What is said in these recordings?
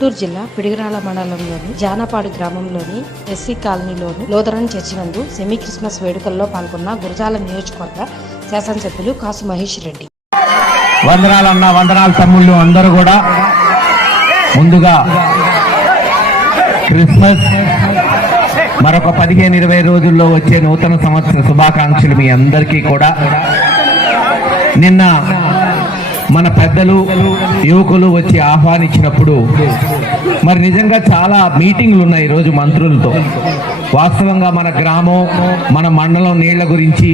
గుంటూరు జిల్లా పిడిగిరాల మండలంలోని జానపాడు గ్రామంలోని ఎస్సీ కాలనీలోని లోదరన్ చర్చి నందు సెమీ క్రిస్మస్ వేడుకల్లో పాల్గొన్న గురజాల నియోజకవర్గ శాసనసభ్యులు కాసు మహేష్ రెడ్డి. వందనాలన్న వందనాలు తమ్ముళ్ళు అందరూ కూడా ముందుగా క్రిస్మస్ మరొక పదిహేను ఇరవై రోజుల్లో వచ్చే నూతన సంవత్సర శుభాకాంక్షలు మీ అందరికీ కూడా. నిన్న మన పెద్దలు యువకులు వచ్చి ఆహ్వానించినప్పుడు మరి నిజంగా చాలా మీటింగ్లు ఉన్నాయి ఈరోజు మంత్రులతో. వాస్తవంగా మన గ్రామం మన మండలం నీళ్ళ గురించి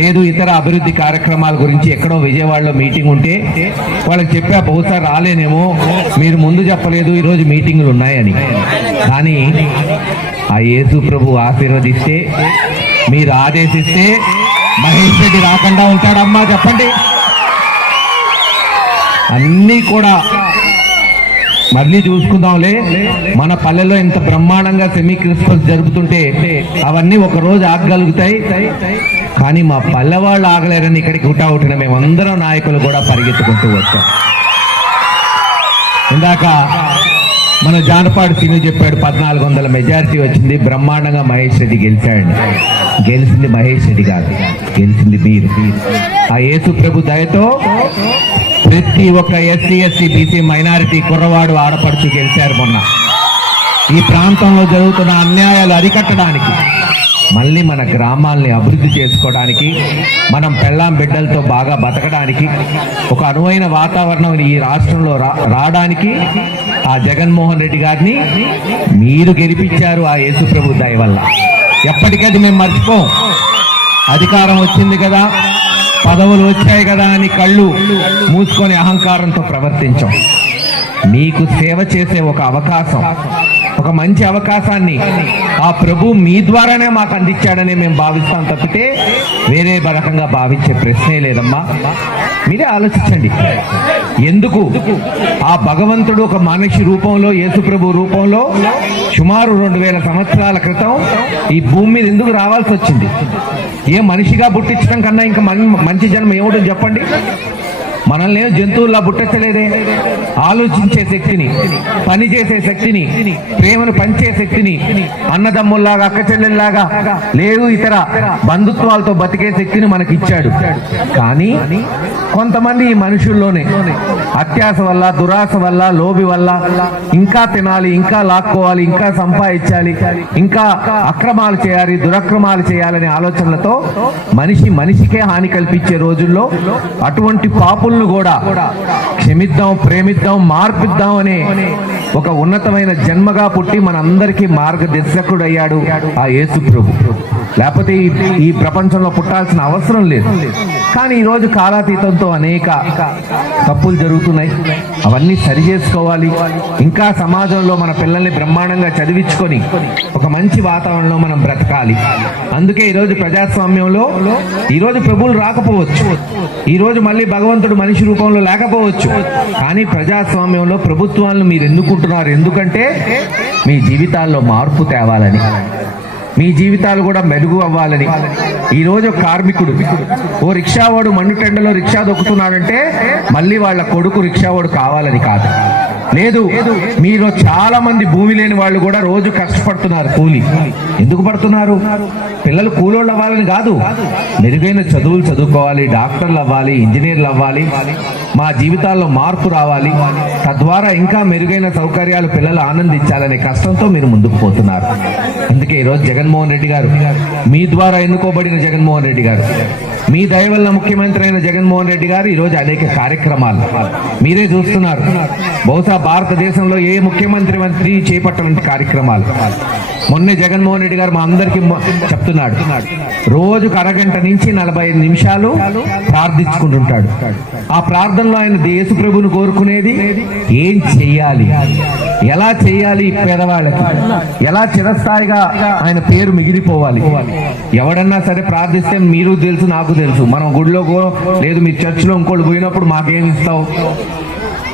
లేదు ఇతర అభివృద్ధి కార్యక్రమాల గురించి ఎక్కడో విజయవాడలో మీటింగ్ ఉంటే వాళ్ళకి చెప్పా బహుశా రాలేనేమో మీరు ముందు చెప్పలేదు ఈరోజు మీటింగులు ఉన్నాయని. కానీ ఆ యేసు ప్రభు ఆశీర్వదిస్తే మీరు ఆదేశిస్తే మహేష్ రెడ్డి రాకుండా ఉంటాడమ్మా చెప్పండి. అన్నీ కూడా మళ్ళీ చూసుకుందాంలే. మన పల్లెలో ఇంత బ్రహ్మాండంగా సెమీ క్రిస్మస్ జరుపుతుంటే అవన్నీ ఒక రోజు ఆగగలుగుతాయి. కానీ మా పల్లె వాళ్ళు ఆగలేరని ఇక్కడికి హుటాహుటిన మేమందరం నాయకులు కూడా పరిగెత్తుకుంటూ వచ్చాం. ఇందాక మన జానపాడు సీను చెప్పాడు పద్నాలుగు వందల మెజారిటీ వచ్చింది బ్రహ్మాండంగా మహేష్ రెడ్డి గెలిచాడు గెలిచింది మహేష్ రెడ్డి కాదు గెలిచింది మీరు. ఆ యేసు ప్రభు దయతో ప్రతి ఒక్క ఎస్సీ ఎస్సీ బీసీ మైనారిటీ కుర్రవాడు ఆడపడుచు గెలిచారు మొన్న. ఈ ప్రాంతంలో జరుగుతున్న అన్యాయాలు అరికట్టడానికి మళ్ళీ మన గ్రామాల్ని అభివృద్ధి చేసుకోవడానికి మనం పెళ్ళాం బిడ్డలతో బాగా బతకడానికి ఒక అనువైన వాతావరణం ఈ రాష్ట్రంలో రా రావడానికి ఆ జగన్మోహన్ రెడ్డి గారిని మీరు గెలిపించారు ఆ యేసుప్రభు దయ వల్ల. ఎప్పటికది మేము మర్చిపోం. అధికారం వచ్చింది కదా. పదవులు వచ్చాయి కదా అని కళ్ళు మూసుకొని అహంకారంతో ప్రవర్తించాం. మీకు సేవ చేసే ఒక అవకాశం. ఒక మంచి అవకాశాన్ని ఆ ప్రభు మీ ద్వారానే మాకు అందించాడని మేము భావిస్తాం తప్పితే వేరే రకంగా భావించే ప్రశ్నే లేదమ్మా. మీరే ఆలోచించండి. ఎందుకు? ఆ భగవంతుడు ఒక మనిషి రూపంలో యేసుప్రభు రూపంలో సుమారు రెండు వేల సంవత్సరాల క్రితం ఈ భూమి మీద ఎందుకు రావాల్సి వచ్చింది? ఏ మనిషిగా పుట్టించడం కన్నా ఇంకా మంచి జన్మ ఏమిటో చెప్పండి? మనల్ని జంతువుల్లా పుట్టచ్చలేదే? ఆలోచించే శక్తిని పని చేసే శక్తిని ప్రేమను పంచే శక్తిని అన్నదమ్ముల్లాగా అక్క చెల్లెల్లాగా లేదు ఇతర బంధుత్వాలతో బతికే శక్తిని మనకి ఇచ్చాడు కానీ కొంతమంది ఈ మనుషుల్లోనే అత్యాస వల్ల దురాశ వల్ల లోబి వల్ల ఇంకా తినాలి ఇంకా లాక్కోవాలి ఇంకా సంపాదించాలి ఇంకా అక్రమాలు చేయాలి దురక్రమాలు చేయాలనే ఆలోచనలతో మనిషి మనిషికే హాని కల్పించే రోజుల్లో అటువంటి పాపులను కూడా క్షమిద్దాం ప్రేమిద్దాం మార్పిద్దాం అనే ఒక ఉన్నతమైన జన్మగా పుట్టి మనందరికీ మార్గదర్శకుడు అయ్యాడు ఆ యేసు ప్రభు. లేకపోతే ఈ ప్రపంచంలో పుట్టాల్సిన అవసరం లేదు. కానీ ఈ రోజు కాలాతీతంతో అనేక తప్పులు జరుగుతున్నాయి. అవన్నీ సరి చేసుకోవాలి. ఇంకా సమాజంలో మన పిల్లల్ని బ్రహ్మాండంగా చదివించుకొని ఒక మంచి వాతావరణంలో మనం బ్రతకాలి. అందుకే ఈరోజు ప్రజాస్వామ్యంలో ఈరోజు ప్రభువులు రాకపోవచ్చు. ఈరోజు మళ్ళీ భగవంతుడు మనిషి రూపంలో లేకపోవచ్చు. కానీ ప్రజాస్వామ్యంలో ప్రభుత్వాలను మీరు ఎన్నుకుంటున్నారు. ఎందుకంటే మీ జీవితాల్లో మార్పు తేవాలని. మీ జీవితాలు కూడా మెరుగు అవ్వాలని. ఈరోజు కార్మికుడు ఓ రిక్షావాడు మన్నుటెండలో రిక్షా దొక్కుతున్నాడంటే మళ్ళీ వాళ్ళ కొడుకు రిక్షావాడు కావాలని కాదు. లేదు మీరు చాలా మంది భూమి లేని వాళ్ళు కూడా రోజు కష్టపడుతున్నారు కూలి. ఎందుకు పడుతున్నారు? పిల్లలు కూలోళ్ళు అవ్వాలని కాదు. మెరుగైన చదువులు చదువుకోవాలి డాక్టర్లు అవ్వాలి ఇంజనీర్లు అవ్వాలి మా జీవితాల్లో మార్పు రావాలి. తద్వారా ఇంకా మెరుగైన సౌకర్యాలు పిల్లలు ఆనందించాలనే కష్టంతో మీరు ముందుకు పోతున్నారు. అందుకే ఈరోజు జగన్మోహన్ రెడ్డి గారు మీ ద్వారా ఎన్నుకోబడిన జగన్మోహన్ రెడ్డి గారు మీ దయ వల్ల ముఖ్యమంత్రి అయిన జగన్మోహన్ రెడ్డి గారు ఈరోజు అనేక కార్యక్రమాలు మీరే చూస్తున్నారు. బహుశా భారతదేశంలో ఏ ముఖ్యమంత్రి మంత్రి చేపట్టాలంటే కార్యక్రమాలు? మొన్నే జగన్మోహన్ రెడ్డి గారు మా అందరికి చెప్తున్నాడు. రోజుకు అరగంట నుంచి నలభై ఐదు నిమిషాలు ప్రార్థించుకుంటుంటాడు. ఆ ప్రార్థనలో ఆయన దేశ ప్రభుని కోరుకునేది ఏం చెయ్యాలి? ఎలా చేయాలి పేదవాళ్ళకి? ఎలా చిరస్థాయిగా ఆయన పేరు మిగిలిపోవాలి? ఎవడన్నా సరే ప్రార్థిస్తే మీరు తెలుసు నాకు తెలుసు. మనం గుడిలో లేదు మీ చర్చిలో ఇంకోటి పోయినప్పుడు మాకేం ఇస్తావు?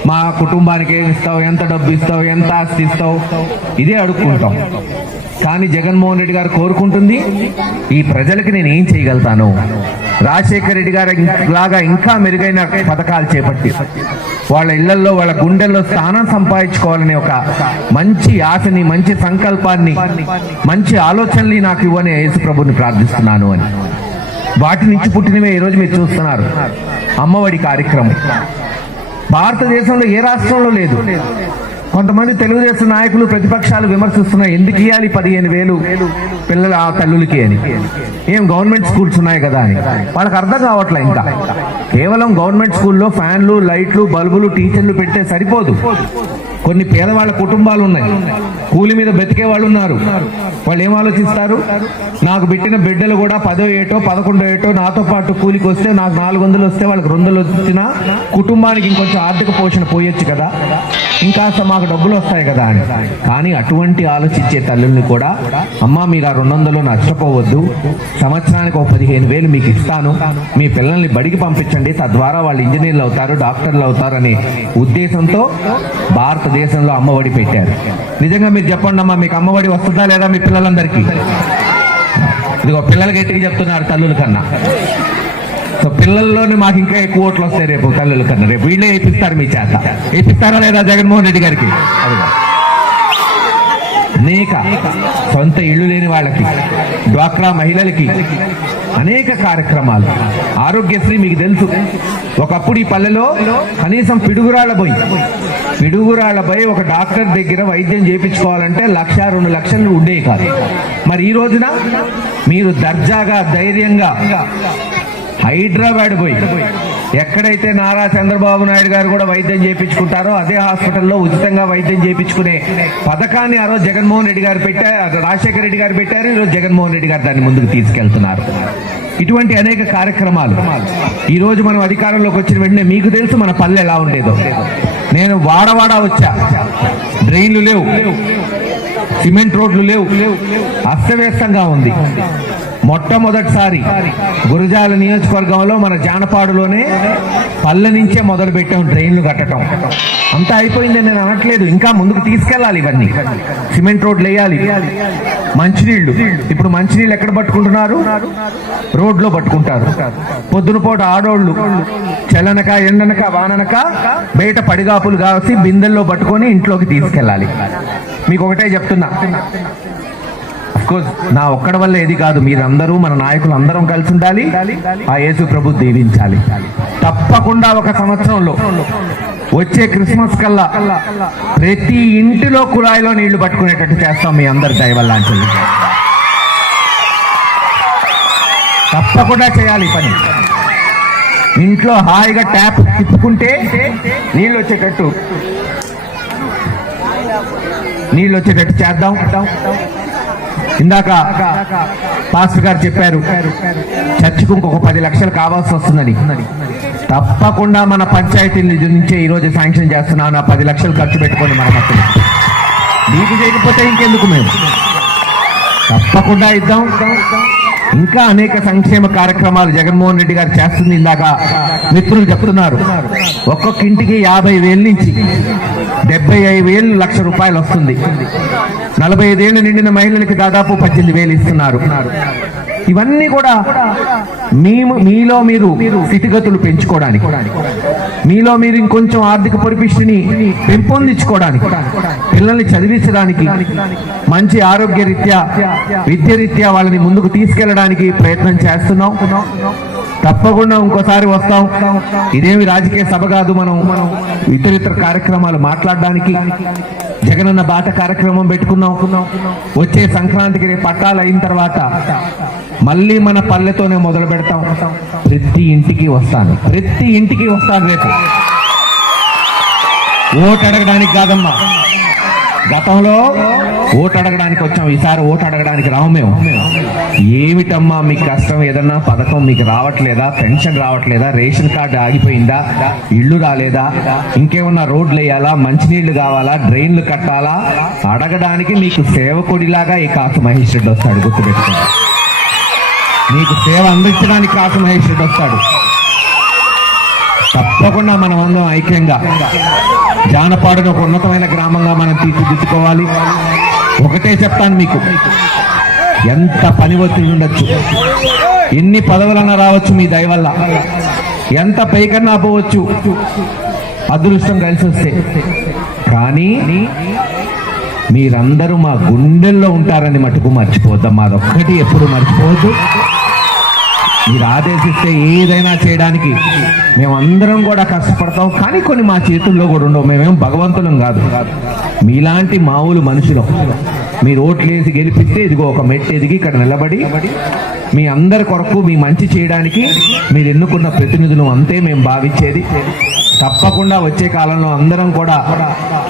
మా కుటుంబానికి ఏమి ఇస్తావు? ఎంత డబ్బు ఇస్తావు? ఎంత ఆస్తి ఇస్తావు? ఇదే అడుక్కుంటాం. కానీ జగన్మోహన్ రెడ్డి గారు కోరుకుంటుంది ఈ ప్రజలకి నేను ఏం చేయగలుగుతాను? రాజశేఖర రెడ్డి గారు లాగా ఇంకా మెరుగైన పథకాలు చేపట్టి వాళ్ళ ఇళ్ళలో వాళ్ళ గుండెల్లో స్థానం సంపాదించుకోవాలనే ఒక మంచి ఆశని మంచి సంకల్పాన్ని మంచి ఆలోచనని నాకు ఇవ్వని యేసు ప్రభుని ప్రార్థిస్తున్నాను అని. వాటి నుంచి పుట్టినవే ఈరోజు మీరు చూస్తున్నారు. అమ్మఒడి కార్యక్రమం. భారతదేశంలో ఏ రాష్ట్రంలో లేదు. కొంతమంది తెలుగుదేశం నాయకులు ప్రతిపక్షాలు విమర్శిస్తున్నాయి. ఎందుకు ఇవ్వాలి పదిహేను వేలు పిల్లల ఆ తల్లులకి అని? ఏం గవర్నమెంట్ స్కూల్స్ ఉన్నాయి కదా అని? వాళ్ళకి అర్థం కావట్లే ఇంకా. కేవలం గవర్నమెంట్ స్కూల్లో ఫ్యాన్లు లైట్లు బల్బులు టీచర్లు పెడితే సరిపోదు. కొన్ని పేదవాళ్ళ కుటుంబాలు ఉన్నాయి. కూలి మీద బతికే వాళ్ళు ఉన్నారు. వాళ్ళు ఏం ఆలోచిస్తారు? నాకు పెట్టిన బిడ్డలు కూడా పదో ఏటో పదకొండో ఏటో నాతో పాటు కూలికి వస్తే నాకు నాలుగు వందలు వస్తే వాళ్ళకి రెండు వందలు వచ్చినా కుటుంబానికి ఇంకొంచెం ఆర్థిక పోషణ పోయొచ్చు కదా. ఇంకాస్త మాకు డబ్బులు వస్తాయి కదా అని. కానీ అటువంటి ఆలోచించే తల్లుల్ని కూడా అమ్మ మీరు ఆ రెండు వందలు నష్టపోవద్దు. సంవత్సరానికి ఒక పదిహేను వేలు మీకు ఇస్తాను. మీ పిల్లల్ని బడికి పంపించండి. తద్వారా వాళ్ళు ఇంజనీర్లు అవుతారు డాక్టర్లు అవుతారు అనే ఉద్దేశంతో దేశంలో అమ్మఒడి పెట్టారు. నిజంగా మీరు చెప్పండి అమ్మా మీకు అమ్మఒడి వస్తుందా లేదా మీ పిల్లలందరికీ? ఇదిగో పిల్లలు గట్టిగా చెప్తున్నారు తల్లుల కన్నా. సో పిల్లల్లోనే మాకు ఇంకా ఎక్కువ ఓట్లు వస్తాయి రేపు తల్లుల కన్నా. రేపు వీళ్ళే వేపిస్తారు మీ చేత. వేపిస్తారా లేదా జగన్మోహన్ రెడ్డి గారికి? అదిగో. అనేక సొంత ఇళ్ళు లేని వాళ్ళకి డ్వాక్రా మహిళలకి అనేక కార్యక్రమాలు. ఆరోగ్యశ్రీ మీకు తెలుసు. ఒకప్పుడు ఈ పల్లెలో కనీసం పిడుగురాళ్ళ పోయి పిడుగురాళ్ళ పోయి ఒక డాక్టర్ దగ్గర వైద్యం చేయించుకోవాలంటే లక్ష రెండు లక్షలు ఉండేవి కాదు. మరి ఈ రోజున మీరు దర్జాగా ధైర్యంగా హైదరాబాద్ పోయి ఎక్కడైతే నారా చంద్రబాబు నాయుడు గారు కూడా వైద్యం చేయించుకుంటారో అదే హాస్పిటల్లో ఉచితంగా వైద్యం చేయించుకునే పథకాన్ని ఆ రోజు జగన్మోహన్ రెడ్డి గారు పెట్టారు రాజశేఖర రెడ్డి గారు పెట్టారు. ఈరోజు జగన్మోహన్ రెడ్డి గారు దాన్ని ముందుకు తీసుకెళ్తున్నారు. ఇటువంటి అనేక కార్యక్రమాలు ఈ రోజు మనం అధికారంలోకి వచ్చిన వెంటనే మీకు తెలుసు మన పల్లె ఎలా ఉండేదో. నేను వాడవాడ వచ్చా. డ్రైన్లు లేవు. సిమెంట్ రోడ్లు లేవు. అస్తవ్యస్తంగా ఉంది. మొట్టమొదటిసారి గురజాల నియోజకవర్గంలో మన జానపాడులోనే పల్లె నుంచే మొదలు పెట్టాం ట్రైన్లు కట్టడం అంతా అయిపోయింది నేను అనట్లేదు. ఇంకా ముందుకు తీసుకెళ్ళాలి ఇవన్నీ. సిమెంట్ రోడ్లు వేయాలి. మంచినీళ్ళు ఇప్పుడు మంచినీళ్ళు ఎక్కడ పట్టుకుంటున్నారు? రోడ్లో పట్టుకుంటారు. పొద్దున పూట ఆడోళ్ళు చల్లనక ఎండనక వాననక బయట పడిగాపులు కాసి బిందెల్లో పట్టుకొని ఇంట్లోకి తీసుకెళ్ళాలి. మీకు ఒకటే చెప్తున్నా. కోర్స్ నా ఒక్కడి వల్ల ఏది కాదు. మీరందరూ మన నాయకులు అందరం కలిసి ఉండాలి. ఆ యేసు ప్రభు దీవించాలి. తప్పకుండా ఒక సంవత్సరంలో వచ్చే క్రిస్మస్ కల్లా ప్రతి ఇంటిలో కుళాయిలో నీళ్ళు పట్టుకునేటట్టు చేస్తాం మీ అందరి దైవం లాంటివి తప్పకుండా చేయాలి పని. ఇంట్లో హాయిగా ట్యాప్ తిప్పుకుంటే నీళ్ళు వచ్చేటట్టు. నీళ్ళు వచ్చేటట్టు చేద్దాం. ఇందాక పాస్టర్ గారు చెప్పారు చర్చికి ఇంకొక పది లక్షలు కావాల్సి వస్తుందని తప్పకుండా మన పంచాయతీ నిధి నుంచే ఈరోజు శాంక్షన్ చేస్తున్నాను. ఆ పది లక్షలు ఖర్చు పెట్టుకొని మన మధ్యలో మీకు చేయకపోతే ఇంకెందుకు మేము? తప్పకుండా ఇద్దాం. ఇంకా అనేక సంక్షేమ కార్యక్రమాలు జగన్మోహన్ రెడ్డి గారు చేస్తుంది ఇందాక మిత్రులు చెప్తున్నారు. ఒక్కొక్క ఇంటికి యాభై వేల నుంచి డెబ్బై ఐదు వేలు లక్ష రూపాయలు వస్తుంది. నలభై ఐదేళ్ళు నిండిన మహిళలకి దాదాపు పద్దెనిమిది వేలు ఇస్తున్నారు. ఇవన్నీ కూడా మేము మీలో మీరు స్థితిగతులు పెంచుకోవడానికి. మీలో మీరు ఇంకొంచెం ఆర్థిక పరిపుష్టిని పెంపొందించుకోవడానికి పిల్లల్ని చదివించడానికి మంచి ఆరోగ్య రీత్యా విద్య రీత్యా వాళ్ళని ముందుకు తీసుకెళ్ళడానికి ప్రయత్నం చేస్తున్నాం. తప్పకుండా ఇంకోసారి వస్తాం. ఇదేమి రాజకీయ సభ కాదు మనం ఇతరితర కార్యక్రమాలు మాట్లాడడానికి. జగనన్న బాట కార్యక్రమం పెట్టుకున్నాం. వచ్చే సంక్రాంతికి రేపు పట్టాలు అయిన తర్వాత మళ్ళీ మన పల్లెతోనే మొదలు పెడతాం. ప్రతి ఇంటికి వస్తాను. ప్రతి ఇంటికి వస్తాను రేపు. ఓటు అడగడానికి కాదమ్మా. గతంలో ఓటు అడగడానికి వచ్చాం ఈసారి ఓటు అడగడానికి రావు మేము. ఏమిటమ్మా మీకు కష్టం? ఏదన్నా పథకం మీకు రావట్లేదా? పెన్షన్ రావట్లేదా? రేషన్ కార్డు ఆగిపోయిందా? ఇల్లు రాలేదా? ఇంకేమన్నా రోడ్లు వేయాలా? మంచినీళ్ళు కావాలా? డ్రైన్లు కట్టాలా? అడగడానికి మీకు సేవకుడిలాగా ఈ కాసు మహేష్ రెడ్డి వస్తాడు గుర్తుపెట్టుకోండి. మీకు సేవ అందించడానికి కాసు మహేష్ రెడ్డి వస్తాడు. తప్పకుండా మనం అందరం ఐక్యంగా జానపాడును ఒక ఉన్నతమైన గ్రామంగా మనం తీర్చిదిద్దుకోవాలి. ఒకటే చెప్తాను మీకు. ఎంత పని ఒత్తిడి ఉండొచ్చు? ఎన్ని పదవులన్నా రావచ్చు మీ దయవల్ల ఎంత పైకన్నా పోవచ్చు? అదృష్టం కలిసి వస్తే. కానీ మీరందరూ మా గుండెల్లో ఉంటారని మటుకు మర్చిపోద్దాం మాదొక్కటి ఎప్పుడు మర్చిపోవద్దు. మీరు ఆదేశిస్తే ఏదైనా చేయడానికి మేమందరం కూడా కష్టపడతాం. కానీ కొన్ని మా చేతుల్లో కూడా ఉండవు. మేమేం భగవంతులం కాదు. మీలాంటి మామూలు మనుషులం. మీరు ఓట్లేసి గెలిపిస్తే ఇదిగో ఒక మెట్ ఎదిగి ఇక్కడ నిలబడి మీ అందరి కొరకు మీ మంచి చేయడానికి మీరు ఎన్నుకున్న ప్రతినిధులు అంతే మేము భావించేది. తప్పకుండా వచ్చే కాలంలో అందరం కూడా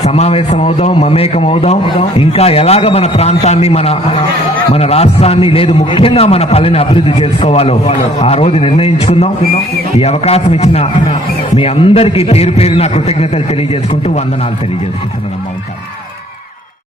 సమావేశం అవుదాం మమేకం అవుదాం ఇంకా ఎలాగ మన ప్రాంతాన్ని మన మన రాష్ట్రాన్ని లేదు ముఖ్యంగా మన పల్లెని అభివృద్ధి చేసుకోవాలో ఆ రోజు నిర్ణయించుకుందాం. ఈ అవకాశం ఇచ్చిన మీ అందరికీ పేరు పేరు నా కృతజ్ఞతలు తెలియజేసుకుంటూ వందనాలు తెలియజేసుకుంటున్నాను అమ్మ ఉంటాను